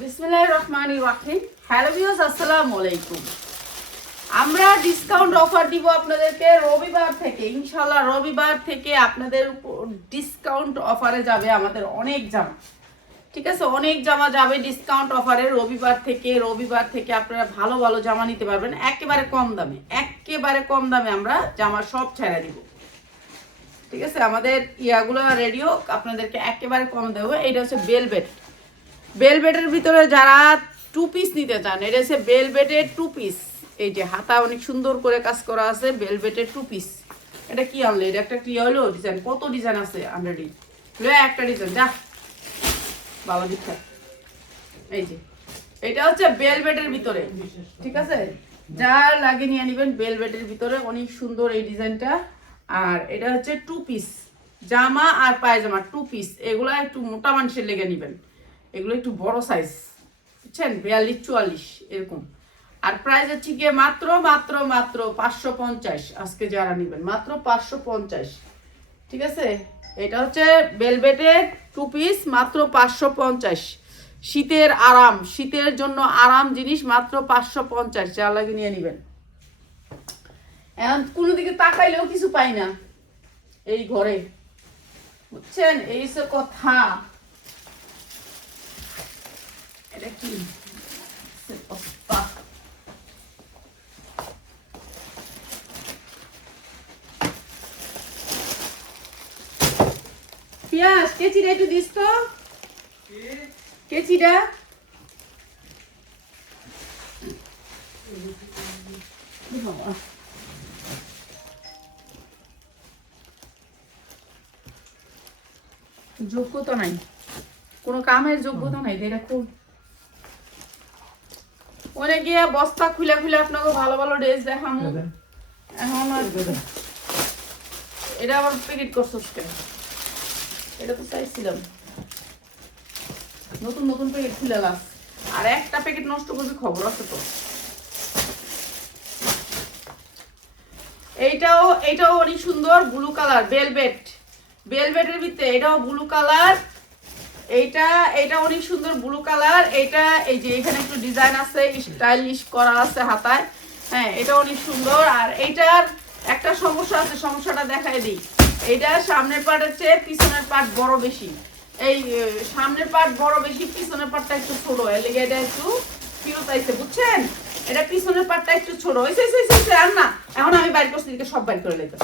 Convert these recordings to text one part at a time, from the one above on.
বিসমিল্লাহির রহমানির রহিম। Hello viewers, আসসালামু আলাইকুম। আমরা ডিসকাউন্ট অফার দিব আপনাদেরকে রবিবার থেকে। ইনশাআল্লাহ রবিবার থেকে আপনাদের উপর ডিসকাউন্ট অফারে যাবে আমাদের অনেক জামা। ঠিক আছে, অনেক জামা যাবে ডিসকাউন্ট অফারে রবিবার থেকে। রবিবার থেকে আপনারা ভালো ভালো জামা নিতে পারবেন একেবারে কম দামে। একেবারে কম দামে আমরা জামা সব ছেড়ে দিব। ঠিক আছে, আমাদের ইয়াগুলো রেডিও আপনাদেরকে একেবারে কম দেবো। এটা হচ্ছে বেলভেট। বেলভেটের ভিতরে যারা টু পিস নিতে চান, এটা হচ্ছে বেলভেটের টু পিস। এই যে হাতা অনেক সুন্দর করে কাজ করা আছে, বেলভেটের টু পিস। এটা কি আনলে? এটা একটা কি হলো ডিজাইন? কত ডিজাইন আছে অলরেডি। একটা ডিজাইন যা ভালো দীক্ষা। এই যে এটা হচ্ছে বেলভেটের ভিতরে। ঠিক আছে, যার লাগে নিয়ে নেবেন। বেলভেটের ভিতরে অনেক সুন্দর এই ডিজাইনটা। আর এটা হচ্ছে টু পিস জামা আর পায়জামা টু পিস। এগুলা একটু মোটা মানুষের লেগে নেবেন, এগুলো একটু বড় সাইজ, বুঝছেন, 42-44 এরকম। আর প্রাইস হচ্ছে গিয়ে মাত্র মাত্র মাত্র 550। আজকে যারা নেবেন মাত্র 550। ঠিক আছে, এটা হচ্ছে বেলভেটের টু পিস, মাত্র 550। শীতের আরাম, শীতের জন্য আরাম জিনিস, মাত্র 550। যা লাগে নিয়ে নেবেন। এখন কোনো দিকে তাকাইলেও কিছু পাই না এই ঘরে, বুঝছেন, এই সব কথা। এটা কি পিয়াস কেচিটা একটু দিস তো, কেচিটা। যোগ্যতা নাই, কোনো কামের যোগ্যতা নাই। দেখো ওনে গিয়ে বস্তা খুলে খুলে আপনাকে ভালো ভালো ড্রেস দেখামু। এখন এটা আবার প্যাকেট করছস কেন? এটা তো চাইছিলাম নতুন নতুন প্যাকেট খুলে লাস, আর একটা প্যাকেট নষ্ট করবি, খবর আছে তো। এইটাও অনেক সুন্দর ব্লু কালার, বেলভেট। বেলভেটের ভিতরে এটাও ব্লু কালার। এটা অনেক সুন্দর ব্লু কালার। এটা এই যে এখানে একটু ডিজাইন আছে, স্টাইলিশ করা আছে হাতায়। হ্যাঁ, এটা অনেক সুন্দর। আর এইটার একটা সমস্যা আছে, সমস্যাটা দেখাই দিই। এইটা সামনের পার্টের চেয়ে পিছনের পার্ট বড় বেশি। এই সামনের পার্ট বড় বেশি, পিছনের পার্টটা একটু ছোট। এর লেগে এটা একটু ফিরত আইছে, বুঝছেন। এটা পিছনের পার্টটা একটু ছোট হয়েছে। আর না, এখন আমি বাইর করছি, দিকে সব বাইর করে লেতে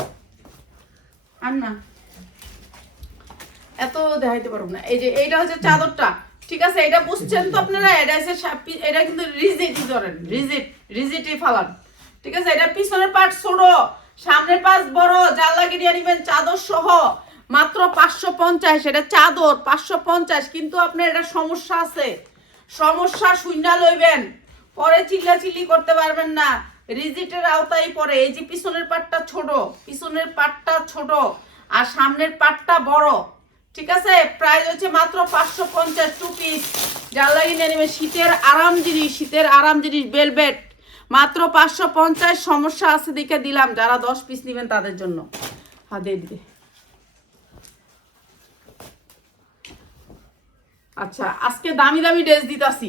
আর না, এত দেখাইতে পারবো না। এই যে এইটা হচ্ছে চাদরটা। ঠিক আছে, এটা বুঝছেন তো আপনারা। এটা হচ্ছে এটা কিন্তু রিজিটই ধরেন, রিজিটই ফালান। ঠিক আছে, এটা পিছনের পার্ট ছোট, সামনের পার্ট বড়। যা লাগে নিয়ে নিবেন চাদর সহ, মাত্র 550। এটা চাদর 550। কিন্তু আপনার এটা সমস্যা আছে, সমস্যা শূন্য লইবেন, পরে চিল্লাচিল্লি করতে পারবেন না। রিজিটের আওতায় পড়ে। এই যে পিছনের পার্টটা ছোট, পিছনের পার্টটা ছোট, আর সামনের পার্টটা বড়। ঠিক আছে, প্রাইস হচ্ছে মাত্র 550 টু পিস। যা লাগে নিয়ে নেবেন। শীতের আরাম জিনিস, শীতের আরাম জিনিস, বেলভেট, মাত্র 550। সমস্যা আছে দেখে দিলাম, যারা 10 পিস নেবেন তাদের জন্য। হ্যাঁ, দিয়ে দিবে। আচ্ছা, আজকে দামি দামি ড্রেস দিতাছি।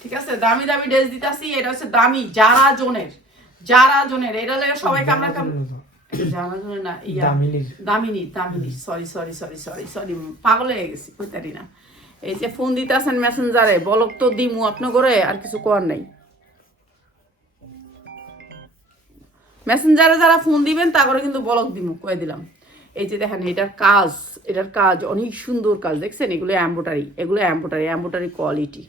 ঠিক আছে, দামি দামি ড্রেস দিতাছি। এটা হচ্ছে দামি যারা জনের, যারা জনের। এটা লাগে সবাইকে আমরা জানা জনের না, দামিনী দামিনী। সরি পাগল হয়ে গেছি, কইতারি না। এই যে ফোন দিতেছেন মেসেঞ্জারে, বলক তো দিমু আপনার করে, আর কিছু করার নাই। মেসেঞ্জারে যারা ফোন দিবেন তা করে কিন্তু বলক দিমু, কয়ে দিলাম। এই যে দেখেন, এটার কাজ অনেক সুন্দর কাজ, দেখছেন। এগুলো এম্বোটারি কোয়ালিটি।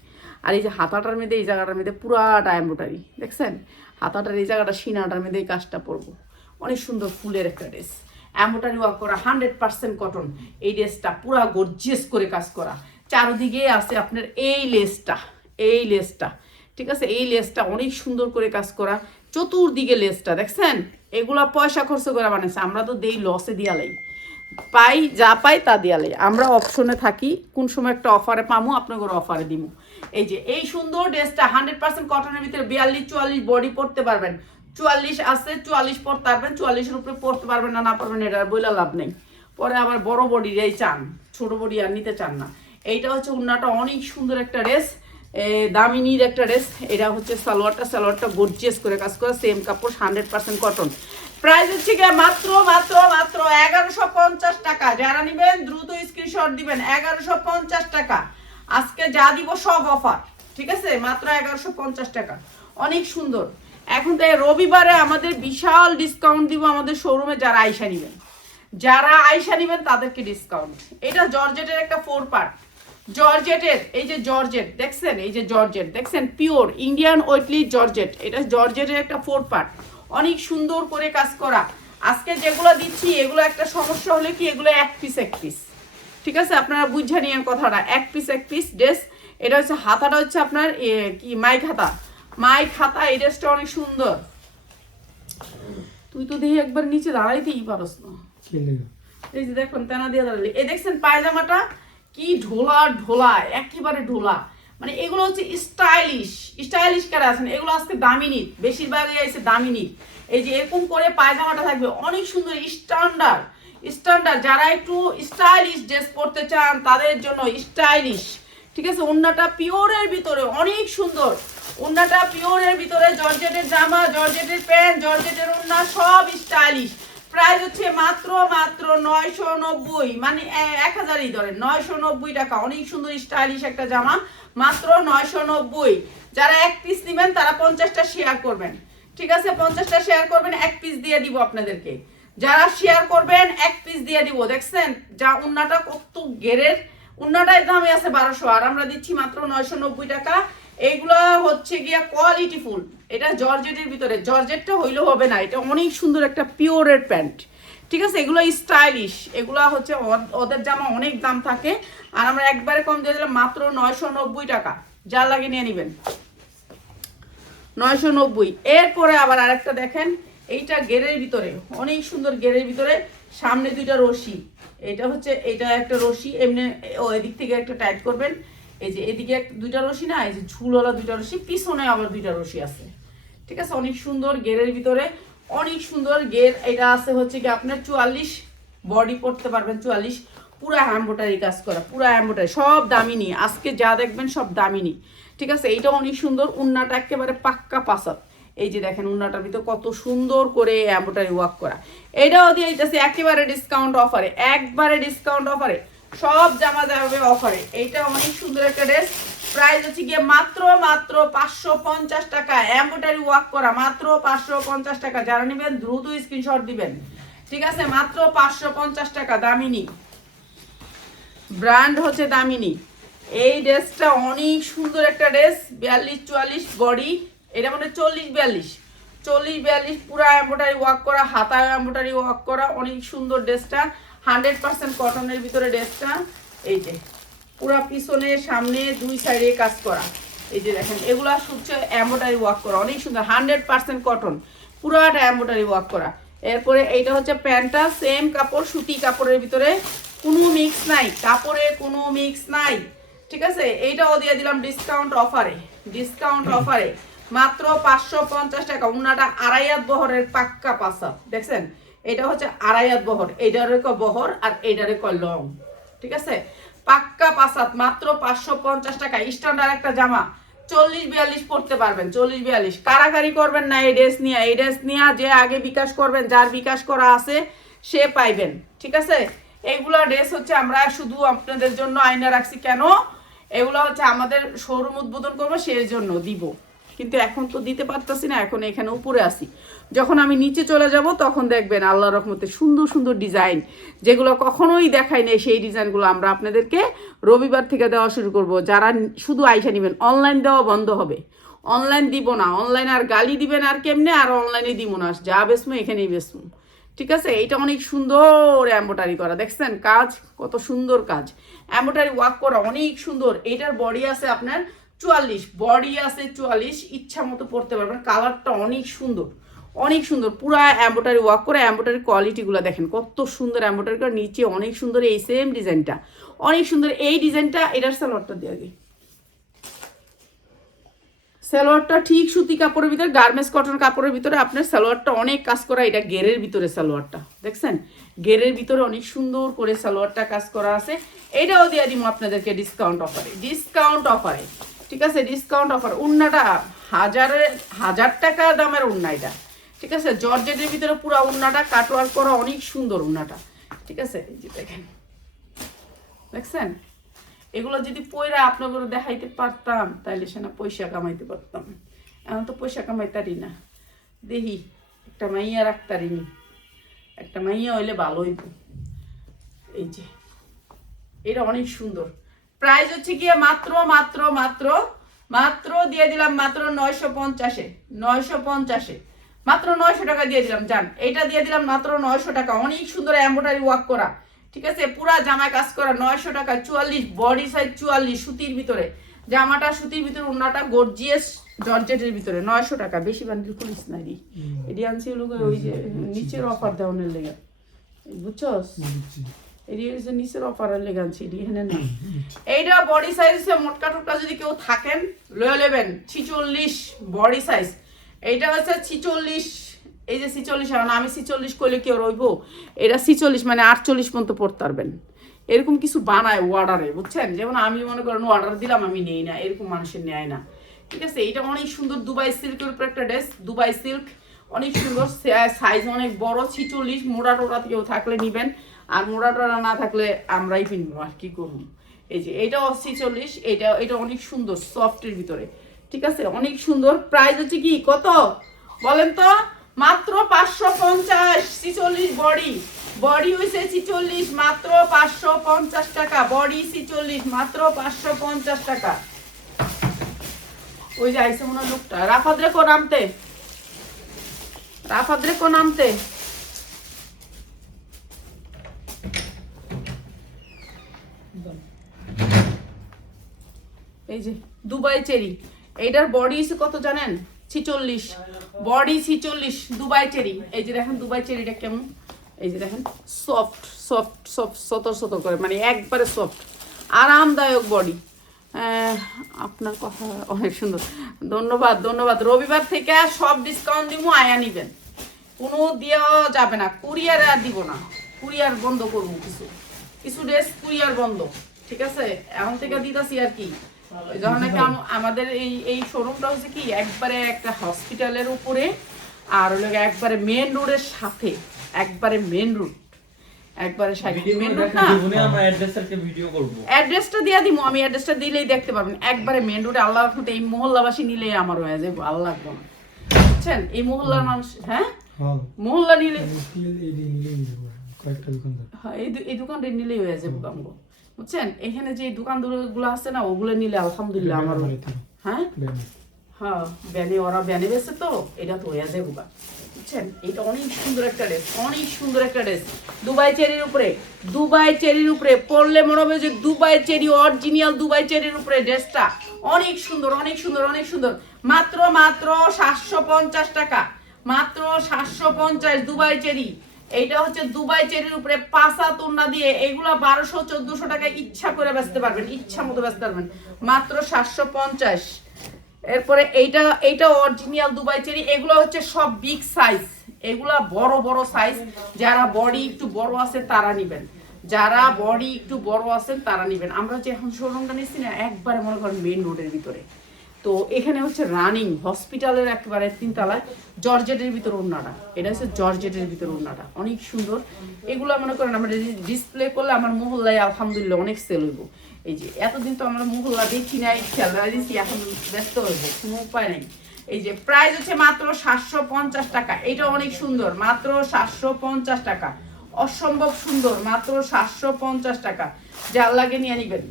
আর এই যে হাতাটার মধ্যে, এই জায়গাটার মধ্যে পুরাটা এম্বোটারি, দেখছেন। হাতাটার এই জায়গাটা, সিনাটার মধ্যে এই কাজটা পরবো। অনেক সুন্দর ফুলের একটা ড্রেস, এম্বোটারি ওয়ার্ক করা, 100% কটন। এই ড্রেসটা পুরা গর্জিয়াস করে কাজ করা। চারদিকে আছে আপনার এই লেসটা। ঠিক আছে, এই লেসটা অনেক সুন্দর করে কাজ করা, চতুর্দিকে লেসটা, দেখছেন। এগুলা পয়সা খরচ করে বানাইছে, আমরা তো দেই লসে দিয়ালাই, পাই যা পাই তা দিয়ালাই। আমরা অপশনে থাকি, কোন সময় একটা অফারে পামো, আপনাকে অফারে দিব। এই যে এই সুন্দর ড্রেসটা 100% কটনের ভিতরে 42-44 বডি পরতে পারবেন। 44 আছে, 44 পরতে পারবেন। 44-এর উপরে পরতে পারবেন না পারবেন, এটা বইলা লাভ নেই। পরে আবার বড় বডি চান, ছোট বডি আর নিতে চান না। এইটা হচ্ছে উন্নাটা, অনেক সুন্দর একটা ড্রেস। দামিনীর একটা ড্রেস। এটা হচ্ছে সালোয়ারটা গর্জিয়াস করে কাজ করা, সেম কাপড়, 100% কটন। প্রাইস হচ্ছে গিয়ে মাত্র মাত্র মাত্র 1150 টাকা। যারা নেবেন দ্রুত স্ক্রিনশট দিবেন, 1150 টাকা। আজকে যা দিব সব অফার, ঠিক আছে? মাত্র 1150 টাকা, অনেক সুন্দর। এখন তাই রবিবারে আমাদের বিশাল ডিসকাউন্ট দিব আমাদের শোরুমে। যারা আয়সা নেবেন তাদেরকে ডিসকাউন্ট। এটা জর্জেটের একটা 4 পার্ট, জর্জেটের, এই যে জর্জেট দেখছেন, এই যে জর্জেট দেখছেন, পিওর ইন্ডিয়ান ওয়েটলি জর্জেট। এটা জর্জেটের একটা 4 পার্ট, অনেক সুন্দর করে কাজ করা। আজকে যেগুলো দিচ্ছি এগুলো একটা সমস্যা হলে কি, এগুলো এক পিস, ঠিক আছে? আপনারা বুঝে নিয়েন কথাটা, এক পিস ড্রেস। এটা হচ্ছে হাতাটা হচ্ছে আপনার কি মাইক হাতা। এই ড্রেসটা অনেক সুন্দর। তুই তো দেখি একবার নিচে দাঁড়াইতেই পারস না। এই যে দেখুন তেনা দিয়ে দাঁড়ালি, এই দেখছেন পায়জামাটা কি ঢোলা, একেবারে ঢোলা। মানে এগুলো হচ্ছে স্টাইলিশ কারা আছেন, এগুলো আজকে দামিনী, বেশিরভাগই আছে দামিনী। এই যে এরকম করে পায়জামাটা থাকবে, অনেক সুন্দর স্ট্যান্ডার্ড। যারা একটু স্টাইলিশ ড্রেস পরতে চান তাদের জন্য স্টাইলিশ, ঠিক আছে? ওন্নাটা পিওরের ভিতরে অনেক সুন্দর, ওন্নাটা পিওরের ভিতরে, জর্জেটের জামা, জর্জেটের প্যান্ট, জর্জেটের ওন্না, সব স্টাইলিশ। প্রাইস হচ্ছে মাত্র 990, মানে 1000ই ধরেন, 990 টাকা। অনেক সুন্দর স্টাইলিশ একটা জামা, মাত্র 990। যারা এক পিস নেবেন তারা 50টা শেয়ার করবেন, ঠিক আছে? 50টা শেয়ার করবেন, এক পিস দিয়ে দিব আপনাদেরকে। যারা শেয়ার করবেন এক পিস দিয়ে দিব। দেখছেন যা উন্নাটা কত গেরের, উন্নাটার দামে আছে 1200, আর আমরা দিচ্ছি মাত্র 990 টাকা। এইগুলা হচ্ছে গিয়া কোয়ালিটি ফুল। এটা জর্জেটের ভিতরে, জর্জেটটা হইলেও হবে না, এটা অনেক সুন্দর একটা পিওরের প্যান্ট, ঠিক আছে? এগুলো স্টাইলিশ, এগুলা হচ্ছে ওদের জামা অনেক দাম থাকে, আর আমরা একবারে কম দিয়ে দিলাম মাত্র 990 টাকা। যা লাগে নিয়ে নেবেন, 990। এরপরে আবার আরেকটা দেখেন, এইটা গেরের ভিতরে, অনেক সুন্দর গেরের ভিতরে, সামনে দুইটা রশি। এটা একটা রশি, এমনি এদিক থেকে একটা টাইট করবেন। এই যে এদিকে দুইটা রশি না, এই যে ঝুলওয়ালা দুইটা রশি, পিছনে আবার দুইটা রশি আছে, ঠিক আছে? অনেক সুন্দর গেরের ভিতরে, অনেক সুন্দর গের। এটা আছে হচ্ছে কি আপনার 44, বডি পড়তে পারবেন 44, পুরা এমব্রয়ডারি কাজ করা, পুরা এমব্রয়ডারি, সব দামিনী। আজকে যা দেখবেন সব দামিনী, ঠিক আছে? এইটা অনেক সুন্দর, উন্নাটা একেবারে পাক্কা পাসাত। এই যে দেখেন উন্নাটার ভিতর কত সুন্দর করে এমব্রয়ডারি ওয়ার্ক করা। এটাও দিয়ে দিতেছি একেবারে ডিসকাউন্ট অফারে, একবারে ডিসকাউন্ট অফারে, সব জামা যাবে অফারে। এইটা অনেক সুন্দর একটা ড্রেস। প্রাইস হচ্ছে গিয়ে মাত্র 550 টাকা, এমব্রয়ডারি ওয়ার্ক করা, মাত্র 550 টাকা। যারা নেবেন দ্রুত স্ক্রিনশট দিবেন, ঠিক আছে? মাত্র 550 টাকা। দামিনী ব্র্যান্ড হচ্ছে দামিনী। এই ড্রেসটা অনেক সুন্দর একটা ড্রেস, 42-44 বডি। এটা মানে 40-42 পুরা এমব্রয়ডারি ওয়ার্ক করা, হাতায় এমব্রয়ডারি ওয়ার্ক করা, অনেক সুন্দর ড্রেসটা, 100% কটনের ভিতরে ড্রেসটা। এই যে পুরা পিছনে সামনে দুই সাইডে কাজ করা, এই যে দেখেন এগুলা হচ্ছে এমব্রয়ডারি ওয়ার্ক করা, অনেক সুন্দর, 100% কটন, পুরাটা এমব্রয়ডারি ওয়ার্ক করা। এরপরে এইটা হচ্ছে প্যান্টটা, সেম কাপড়, সুতি কাপড়ের ভিতরে, কোনো মিক্স নাই, কাপড়ে কোনো মিক্স নাই, ঠিক আছে? এইটাও দিয়ে দিলাম ডিসকাউন্ট অফারে, মাত্র 550 টাকা। উনাটা 2.5 হাত বহরের পাক্কা পাসা, দেখছেন? এটা হচ্ছে 2.5 হাত বহর, এইটারে কয় বহর আর এইটারে কয় লং, ঠিক আছে? পাক্কা পাসাত, মাত্র 550 টাকা। স্ট্যান্ডার্ড একটা জামা, 40-42 পড়তে পারবেন, 40-42। কারাকারি করবেন না এই ড্রেস নিয়ে, যে আগে বিকাশ করবেন, যার বিকাশ করা আছে সে পাইবেন, ঠিক আছে? এইগুলা ড্রেস হচ্ছে আমরা শুধু আপনাদের জন্য আইনা রাখছি। কেন? এগুলো হচ্ছে আমাদের শোরুম উদ্বোধন করবো সেই জন্য দিব, কিন্তু এখন তো দিতে পারতাছি না, এখন এখানে উপরে আসি। যখন আমি নিচে চলে যাব তখন দেখবেন আল্লাহর রহমতে সুন্দর সুন্দর ডিজাইন, যেগুলো কখনোই দেখাই নেই, সেই ডিজাইনগুলো আমরা আপনাদেরকে রবিবার থেকে দেওয়া শুরু করব। যারা শুধু আইসা নেবেন, অনলাইন দেওয়া বন্ধ হবে, অনলাইন দিব না, অনলাইন আর গালি দিবেন আর কেমনে, আর অনলাইনে দিব না, যা বেসমো এখানেই বেসমো, ঠিক আছে? এইটা অনেক সুন্দর এমব্রয়ডারি করা, দেখছেন কাজ কত সুন্দর কাজ, এমব্রয়ডারি ওয়ার্ক করা, অনেক সুন্দর। এইটার বডি আছে আপনার 44, ইচ্ছা মতো পড়তে পারবেন। কালারটা অনেক সুন্দর, পুরা এমব্রয়ডারি ওয়ার্ক করে। এমব্রয়ডারি কোয়ালিটিগুলো দেখেন কত সুন্দর এমব্রয়ডারি করা, নিচে অনেক সুন্দর, এই সেম ডিজাইনটা অনেক সুন্দর। এই ডিজাইনটা, এটার সালোয়ারটা দিয়ে দিই, সালোয়ারটা ঠিক সুতি কাপড়ের ভিতরে, গার্মেন্টস কটন কাপড়ের ভিতরে আপনার সালোয়ারটা অনেক কাজ করা। এটা গেরের ভিতরে সালোয়ারটা, দেখছেন? গেরের ভিতরে অনেক সুন্দর করে সালোয়ারটা কাজ করা আছে। এটাও দিয়ে দিব আপনাদেরকে ডিসকাউন্ট অফারে, ঠিক আছে, ডিসকাউন্ট অফার। উন্নাটা 1000 টাকা দামের উন্না এটা, ঠিক আছে। জর্জেটের ভিতরে পুরো উন্নাটা কাটওয়ার্ক করা, অনেক সুন্দর উন্নাটা, ঠিক আছে। এই যে দেখেন, দেখছেন, এগুলো যদি পয়রা আপনাদের দেখাইতে পারতাম তাইলে সে না পয়সা কামাইতে পারতাম। এখন তো পয়সা কামাইতারি না, দেখি একটা মাইয়া রাখতারিনি, একটা মাইয়া হইলে ভালো হইব। এই যে এটা অনেক সুন্দর। প্রাইস হচ্ছে গিয়ে মাত্র মাত্র মাত্র মাত্র দিয়ে দিলাম মাত্র 950-এ, 950-এ, মাত্র 900 টাকা দিয়ে দিলাম। জান, এটা দিয়ে দিলাম মাত্র 900 টাকা। অনেক সুন্দর এমব্রয়ডারি ওয়ার্ক করা, ঠিক আছে, পুরা জামায় কাজ করা, 900 টাকা। 44 বডি সাইজ, 44 সুতির ভিতরে, জামাটা সুতির ভিতরে, ওন্নাটা গর্জিয়াস জর্জেটের ভিতরে, 900 টাকা। বেশি বান্ডিল খুলিস না রে, এডি আনছি লোক ওই যে নিচের অফার দেওয়ার লেগে, বুঝছস, এডি হচ্ছে নিচের অফারের লেগে আনছি, এডি এখানে না। এইটা বডি সাইজ মোটকা টোটকা যদি কেউ থাকেন লয়ে নেবেন, 46 বডি সাইজ। এইটা হচ্ছে 46, এই যে 46, এখন আমি 46 করলে কেউ রইব, এটা 46 মানে 48 পর্যন্ত পড়তে পারবেন। এরকম কিছু বানায় অর্ডারে, বুঝছেন, যেমন আমি মনে করেন অর্ডার দিলাম, আমি নেই না, এরকম মানুষের নেয় না, ঠিক আছে। এটা অনেক সুন্দর দুবাই সিল্কের উপর একটা ড্রেস, দুবাই সিল্ক, অনেক সুন্দর, সাইজ অনেক বড়, 46। মোড়া টোড়া কেউ থাকলে নিবেন, আর মোড়া টোড়া না থাকলে আমরাই কিনবো, আর কি করবো। এই যে এইটাও 46, এটা অনেক সুন্দর সফটের ভিতরে, ঠিক আছে, অনেক সুন্দর। প্রাইস হচ্ছে কি কত বলেন তো, মাত্র 550। 46 বডি, বডি হইছে 46, মাত্র 550 টাকা। বডি 46, মাত্র 550 টাকা। ওই যে আইসে মনে লোকটা, রাফাত রে কো নামতে, রাফাত রে কো নামতে। এই যে দুবাই চেরি, এইটার বডি কত জানেন, 46, বডি 46 দুবাই চেরি। এই যে দেখেন দুবাই চেরিটা কেমন, এই যে দেখেন সফট সফট সফট, সতর সতর করে, মানে একবারে সফট, আরামদায়ক বডি। আপনার কথা অনেক সুন্দর, ধন্যবাদ ধন্যবাদ। রবিবার থেকে সব ডিসকাউন্ট দিব, আয়া নিবেন, কোনো দেওয়া যাবে না, কুরিয়ার আর দিব না, কুরিয়ার বন্ধ করবো, কিছু কিছু ড্রেস কুরিয়ার বন্ধ, ঠিক আছে। এখন থেকে দিতেছি আর কি, যখন নাকি আমাদের এই শোরুমটা হচ্ছে কি একবারে একটা হসপিটালের উপরে, আর হলো একবারে মেন রোডের সাথে, একবারে মেন রোড, একবারে মেন রোড না, আমরা ভিডিও করব, অ্যাড্রেসটা দিয়ে দিমু, আমি অ্যাড্রেসটা দিলেই দেখতে পারবেন, একবারে মেন রোডে। আল্লাহর রহমতে এই মহল্লাবাসী নিলেই আমার হয়ে যাবে, আল্লাহ লাগবে না, বুঝছেন, এই মহল্লার মানুষ, হ্যাঁ মহল্লা নিলে এই দোকানটা নিলেই হয়ে যাবে কামগো, বুঝছেন। এখানে যে দোকান গুলো আছে না, ওগুলো নিলে আলহামদুলিল্লাহ আমার, হ্যাঁ হ্যাঁ ব্যানে, ওরা ব্যানে বেছে তো, এটা তো হয়ে যাবে, বুঝছেন। এটা অনেক সুন্দর একটা ড্রেস, অনেক সুন্দর একটা ড্রেস, দুবাই চেরির উপরে, দুবাই চেরির উপরে পরলে মনে হবে যে দুবাই চেরি, অরিজিনাল দুবাই চেরির উপরে ড্রেসটা অনেক সুন্দর, অনেক সুন্দর, অনেক সুন্দর। মাত্র মাত্র 750 টাকা, মাত্র 750 দুবাই চেরি। এইটা হচ্ছে দুবাই চেরির উপরে পাঁচা তোন্না দিয়ে, এগুলা 1200-1400 টাকা ইচ্ছা করে বেচতে পারবেন, ইচ্ছা মতো বেচতে পারবেন, মাত্র 750। এরপরে এইটা অরিজিনাল দুবাই চেরি, এগুলো হচ্ছে সব বিগ সাইজ, এগুলা বড় বড় সাইজ, যারা বডি একটু বড় আছে তারা নিবেন, যারা বডি একটু বড় আছেন তারা নিবেন। আমরা যে এখন শোরুমটা নিচ্ছি না, একবারে মনে করেন মেইন রোডের ভিতরে, তো এখানে হচ্ছে রানিং হসপিটালের একেবারে 3 তলায়, জর্জেটের ভিতর ওন্নাটা, এটা হচ্ছে জর্জেটের ভিতর ওন্নাটা, অনেক সুন্দর। এগুলো মনে করেন আমরা ডিসপ্লে করলে আমার মহল্লায় আলহামদুলিল্লাহ অনেক সেল হইব। এই যে এতদিন তো আমরা মহল্লা দেখি নাই, খেলা দিচ্ছি, এখন ব্যস্ত হইব, কোনো উপায় নেই। এই যে প্রাইস হচ্ছে মাত্র 750 টাকা, এটা অনেক সুন্দর, মাত্র 750 টাকা, অসম্ভব সুন্দর, মাত্র 750 টাকা, যার লাগে নিয়ে নিবেন।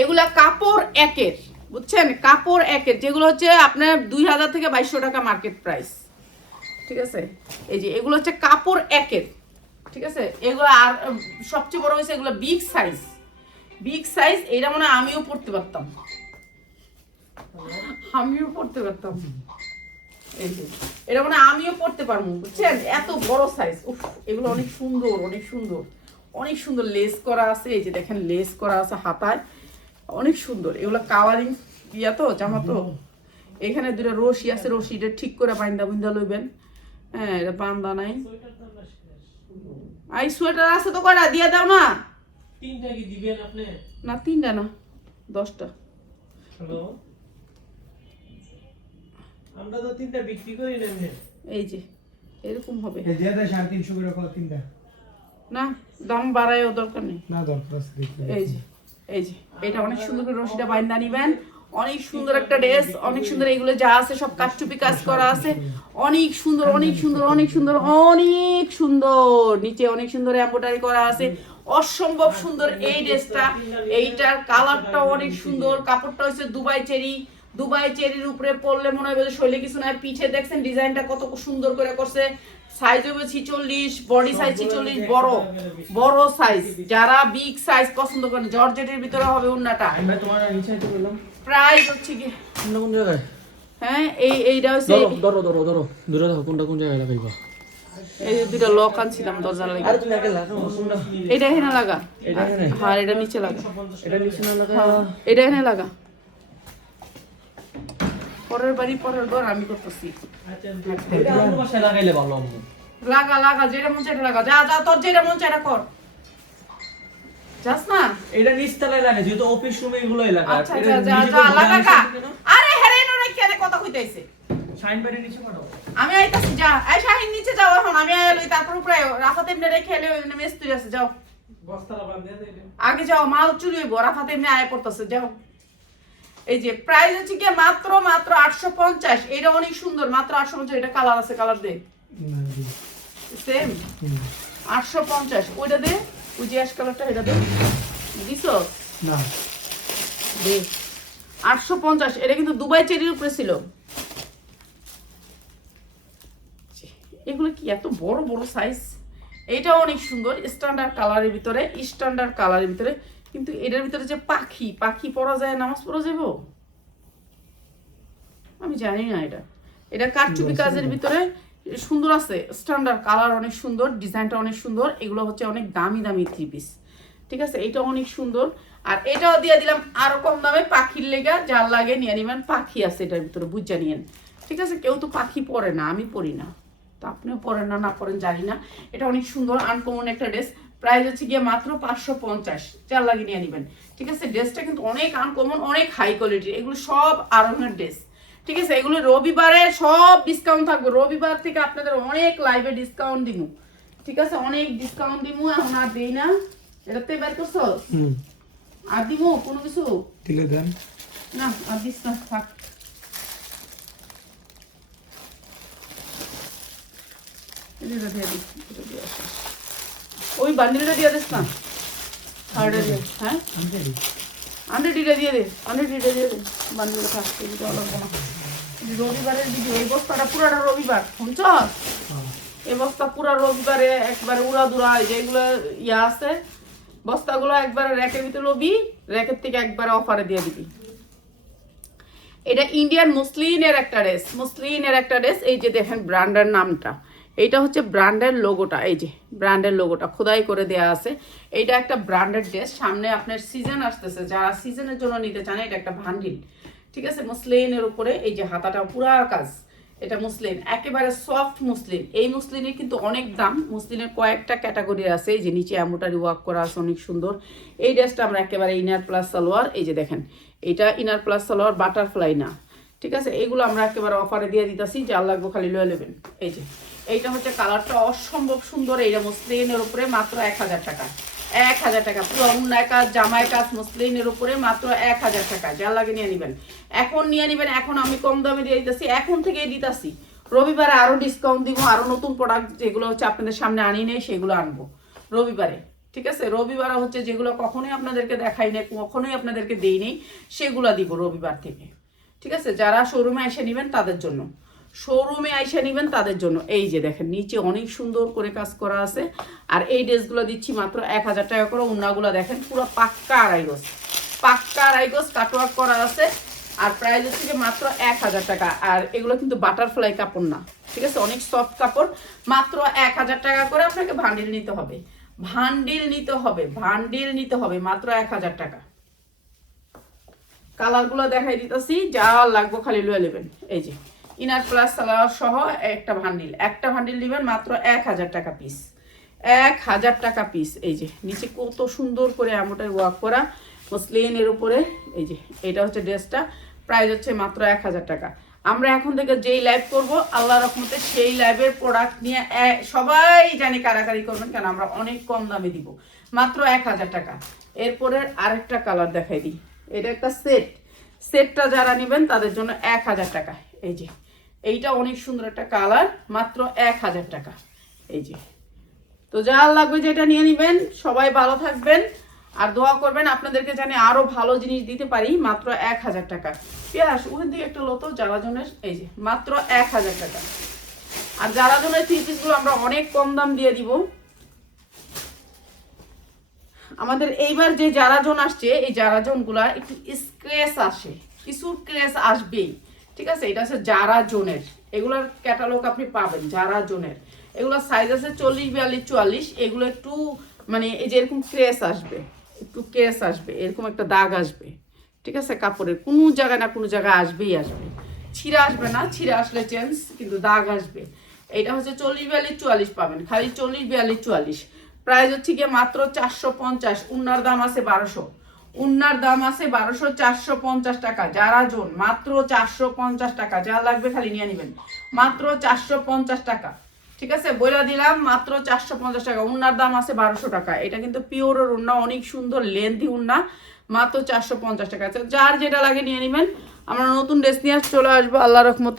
এগুলা কাপড় একের, বুঝছেন, কাপড় একের, যেগুলো হচ্ছে আপনার 2000 থেকে 2200 টাকা মার্কেট প্রাইস, ঠিক আছে। এই যে এগুলো হচ্ছে কাপড় একের, ঠিক আছে। এগুলো আর সবচেয়ে বড় হয়েছে এগুলো বিগ সাইজ, বিগ সাইজ। এটা মনে হয় আমিও পড়তে পারতাম, আমিও পড়তে পারতাম, এই যে এটা মনে হয় আমিও পড়তে পারবো, বুঝছেন, এত বড় সাইজ। এগুলো অনেক সুন্দর, অনেক সুন্দর, অনেক সুন্দর, লেস করা আছে, এই যে দেখেন লেস করা আছে হাতায়, অনেক সুন্দর। এগুলো কালারিং ইয়া তো জামা তো, এখানে দুটো রশি আছে, রশিটা ঠিক করে বাইন্দা বুন্দা লইবেন, হ্যাঁ এটা বান্দা নাই। আই সোয়েটার আছে তো, কয়টা দিয়ে দাও না, 3টা কি দিবেন আপনি? না 3টা না 10টা, হ্যালো, আমরা তো তিনটা বিক্রি করি না এমনি। এই যে এরকম হবে এই যে 350 করে কত তিনটা না, দাম বাড়ায়ও দরকার নেই। না দরকার আছে দেখি এই যে এই যে এটা অনেক সুন্দর করে রশিটা বাইন্দা নিবেন, অনেক সুন্দর একটা ড্রেস, অনেক সুন্দর। এগুলো যা আছে সব কাঠচুপি কাজ করা আছে, অনেক সুন্দর অনেক সুন্দর অনেক সুন্দর অনেক সুন্দর। নিচে অনেক সুন্দর এমব্রয়ডারি করা আছে, অসম্ভব সুন্দর এই ড্রেসটা। এইটার কালারটা অনেক সুন্দর, কাপড়টা হচ্ছে দুবাই চেরি। দুবাই চেরির উপরে পরলে মনে হবে যে শৈলে কিছু নয়। পিঠে দেখছেন ডিজাইনটা কত সুন্দর করে করছে। সাইজ হবে 46, বডি সাইজ 46, বড় বড় সাইজ। যারা বিগ সাইজ পছন্দ করেন, জর্জেটের ভিতরে হবে ওন্নাটা। ভাই তোমার নিচে তো বললাম প্রাইস হচ্ছে কি কোন জায়গায়? হ্যাঁ এইটা হচ্ছে ধরো দূরে দেখো কোনটা কোন জায়গায় লাগাইবা। এই যে দুইটা লক আনছিলাম দরজার লাগা। আরে তুমি আগে লাগাও কোনটা? এটা এখানে লাগা, এটা এখানে? হ্যাঁ এটা নিচে লাগা, এটা নিচে না লাগা। হ্যাঁ এটা এখানে লাগা। পরের বাড়ি পরের ঘর আমি করতেছি। এটা আমার বাসায় লাগাইলে ভালো হবে। লাগা লাগা, যেটা মন চায় এটা লাগা। যা যা তোর যেটা মন চায় এটা কর, যাস না। এটা নিচতলায় লাগে যেহেতু অফিস রুমে এগুলোই লাগা। আচ্ছা যা যা যা লাগা কা। আরে হেরে নো কেন কথা কইতাইছে। শাইন বাইরে নিচে পাঠাও। আমি আইতাছি, যা এই শাহিন নিচে যাও এখন। আমি আইলই তারপর উপরে রাফাত এমনি রেখে এলে এমনি মিস্ত্রি আছে, যাও বস্তাটা বাঁধিয়ে দে। আগে যাও, মাল চুরি হইব। রাফাত এমনি আয় পড়তেছে, যাও। এই যে প্রাইস হচ্ছে কি মাত্র 850। এটা অনেক সুন্দর, মাত্র 850। এটা কালার আছে, কালার দে সেম 850। ওইটা দে, ওই যে অ্যাশ কালারটা এটা দে। দিছো না দে 850। এটা কিন্তু দুবাই চেরির উপরে ছিল। এগুলো কি এত বড় বড় সাইজ। এটা অনেক সুন্দর, স্ট্যান্ডার্ড কালারের ভিতরে, স্ট্যান্ডার্ড কালারের ভিতরে। কিন্তু এটার ভিতরে যে পাখি পাখি পরা যায়, নামাজ পড়া যাবো আমি জানি না। এটা কাঠচুপি কাজের ভিতরে সুন্দর আছে, স্ট্যান্ডার্ড কালার অনেক সুন্দর, ডিজাইনটা অনেক সুন্দর। এগুলো হচ্ছে অনেক দামি দামি 3 পিস, ঠিক আছে। এটা অনেক সুন্দর। আর এটাও দিয়ে দিলাম আরো কম দামে, পাখির লেগা যার লাগে নিয়ে নিবেন। পাখি আছে এটার ভিতরে, বুঝা নিয়েন, ঠিক আছে। কেউ তো পাখি পরে না, আমি পরি না, তো আপনিও পরেন না, না পরেন জানি না। এটা অনেক সুন্দর আনকমন একটা ড্রেস। প্রাইস হচ্ছে গিয়ে মাত্র 550, যার লাগে নিয়ে নিবেন, ঠিক আছে। ড্রেসটা কিন্তু অনেক আনকমন, অনেক হাই কোয়ালিটির। এগুলো সব আরঙের ড্রেস, ঠিক আছে। এগুলো রবিবারে সব ডিসকাউন্ট থাকবে। রবিবার থেকে আপনাদের অনেক লাইভে ডিসকাউন্ট দিব, ঠিক আছে। অনেক ডিসকাউন্ট দিব, এখন আর দেই না। এটাতে বের করছো আর দিব কোনো কিছু দিলে দেন না, আর দিস না, থাক। এটা দিয়ে দিস, এটা দিয়ে আসো। ওই বান্ডিলটা দিয়ে দিস না, থার্ডে দিয়ে। হ্যাঁ আন্ডারটিটা দিয়ে দে, আন্ডারটিটা দিয়ে দে। বান্ডিলটা থাক, এদিকে লাগবে না। রবিবারের ভিডিও, এই বস্তাটা পুরাটা রবিবার, শুনছ? এই বস্তা পুরা রবিবারে একবারে উড়াদুরা। যেগুলো ইয়া আছে বস্তাগুলো একবারে র্যাকের ভিতরে লবি, র্যাকের থেকে একবারে অফারে দিয়ে দিবি। এটা ইন্ডিয়ান মুসলিনের একটা ড্রেস, মুসলিনের একটা ড্রেস। এই যে দেখেন ব্র্যান্ডের নামটা, এইটা হচ্ছে ব্র্যান্ডের লোগোটা। এই যে ব্র্যান্ডের লোগোটা খোদাই করে দেয়া আছে। এইটা একটা ব্র্যান্ডেড ড্রেস। সামনে আপনার সিজন আসতেছে, যারা সিজনের জন্য নিতে চান, এটা একটা ভান্ডিল, ঠিক আছে। মুসলিনের উপরে এই যে হাতাটা পুরা কাজ। এটা মুসলিন, একেবারে সফট মুসলিন। এই মুসলিনের কিন্তু অনেক দাম। মুসলিনের কয়েকটা ক্যাটাগরি আছে। এই যে নিচে এমব্রয়ডারি ওয়ার্ক করা আছে, অনেক সুন্দর। এই ড্রেসটা আমরা একেবারে ইনার প্লাস সালোয়ার, এই যে দেখেন এটা ইনার প্লাস সালোয়ার, বাটারফ্লাই না, ঠিক আছে। এইগুলো আমরা একেবারে অফারে দিয়ে দিতেছি, যার লাগবে খালি লয়ে নেবেন। এই যে এইটা হচ্ছে কালারটা অসম্ভব সুন্দর। এইটা মুসলিনের উপরে মাত্র 1000 টাকা, 1000 টাকা। পুরো উন্নায় কাজ, জামাই কাজ, মুসলিনের উপরে মাত্র 1000 টাকা, যার লাগে নিয়ে নেবেন। এখন নিয়ে নেবেন, এখন আমি কম দামে দিয়ে দিতেছি, এখন থেকেই দিতেছি। রবিবারে আরো ডিসকাউন্ট দিব, আরো নতুন প্রোডাক্ট যেগুলো হচ্ছে আপনাদের সামনে আনি নেই সেগুলো আনবো রবিবারে, ঠিক আছে। রবিবারে হচ্ছে যেগুলো কখনোই আপনাদেরকে দেখাই নেই, কখনোই আপনাদেরকে দেই নেই, সেগুলো দিব রবিবার থেকে, ঠিক আছে। যারা শোরুমে এসে নেবেন তাদের জন্য, শোরুমে এসে নেবেন তাদের জন্য। এই যে দেখেন নিচে অনেক সুন্দর করে কাজ করা আছে। আর এই ড্রেসগুলো দিচ্ছি মাত্র 1000 টাকা করে। উন্নাগুলো দেখেন পুরো পাক্কা আড়াই গজ, পাক্কা আড়াই গজ কাটওয়ার্ক করা আছে। আর প্রাইস হচ্ছে যে মাত্র 1000 টাকা। আর এগুলো কিন্তু বাটারফ্লাই কাপড় না, ঠিক আছে, অনেক সফট কাপড়। মাত্র 1000 টাকা করে আপনাকে ভান্ডিল নিতে হবে, ভান্ডিল নিতে হবে, ভান্ডিল নিতে হবে, মাত্র 1000 টাকা। কালারগুলো দেখাই দিতেছি, যা লাগবে খালি লয়ে নেবেন। এই যে ইনার প্লাস সালোয়ার সহ একটা ভান্ডিল, একটা ভান্ডিল নেবেন মাত্র 1000 টাকা পিস, 1000 টাকা পিস। এই যে নিচে কত সুন্দর করে এমব্রয়ডারি ওয়ার্ক করা, মসলিনের উপরে এই যে এটা হচ্ছে ড্রেসটা, প্রাইস হচ্ছে মাত্র 1000 টাকা। আমরা এখন থেকে যেই লাইভ করব আল্লাহর রহমতে সেই লাইভের প্রোডাক্ট নিয়ে সবাই জানি কারাকারি করবেন, কেন আমরা অনেক কম দামে দিব, মাত্র 1000 টাকা। এরপরে আরেকটা কালার দেখাই দিই, এটা একটা সেটটা যারা নেবেন তাদের জন্য 1000 টাকা। এই যে এইটা অনেক সুন্দর একটা কালার, মাত্র 1000 টাকা। এই যে তো যার লাগবে যেটা নিয়ে নেবেন। সবাই ভালো থাকবেন আর দোয়া করবেন আপনাদেরকে জানি আরো ভালো জিনিস দিতে পারি। মাত্র 1000 টাকা। পেঁয়াজ ওখান থেকে একটা লতো যারা জনের, এই যে মাত্র 1000 টাকা। আর যারা জনের থ্রি পিসগুলো আমরা অনেক কম দাম দিয়ে দিব। আমাদের এইবার যে যারা জন আসছে, এই যারা জনগুলা একটু স্ক্র্যাচ আসে, কিছু ক্র্যাচ আসবেই, ঠিক আছে। এটা হচ্ছে যারা জনের, এগুলোর ক্যাটালগ আপনি পাবেন যারা জনের। এগুলো সাইজ আছে 40, 42, 44। এগুলো একটু মানে এই যে এরকম ক্র্যাচ আসবে, একটু ক্র্যাচ আসবে, এরকম একটা দাগ আসবে, ঠিক আছে। কাপড়ের কোনো জায়গায় না কোনো জায়গায় আসবেই আসবে, ছিঁড়া আসবে না, ছিঁড়া আসলে চেঞ্জ, কিন্তু দাগ আসবে। এইটা হচ্ছে 40, 42, 44 পাবেন, খালি 40, 42, 44। প্রাইস হচ্ছে গিয়ে মাত্র 450। উন্নার দাম আছে 1200, উন্নার দাম আছে 1200, 450 টাকা। যারা জন মাত্র 450 টাকা। যা লাগবে খালি নিয়ে নেবেন, মাত্র 450 টাকা, ঠিক আছে। বইলা দিলাম মাত্র 450 টাকা। উন্নার দাম আছে 1200 টাকা। এটা কিন্তু পিওরের উন্না, অনেক সুন্দর লেন্থি উন্না, মাত্র 450 টাকা। যার যেটা লাগে নিয়ে নেবেন। আমরা নতুন ড্রেস নিয়ে চলে আসবো আল্লাহর রহমতে।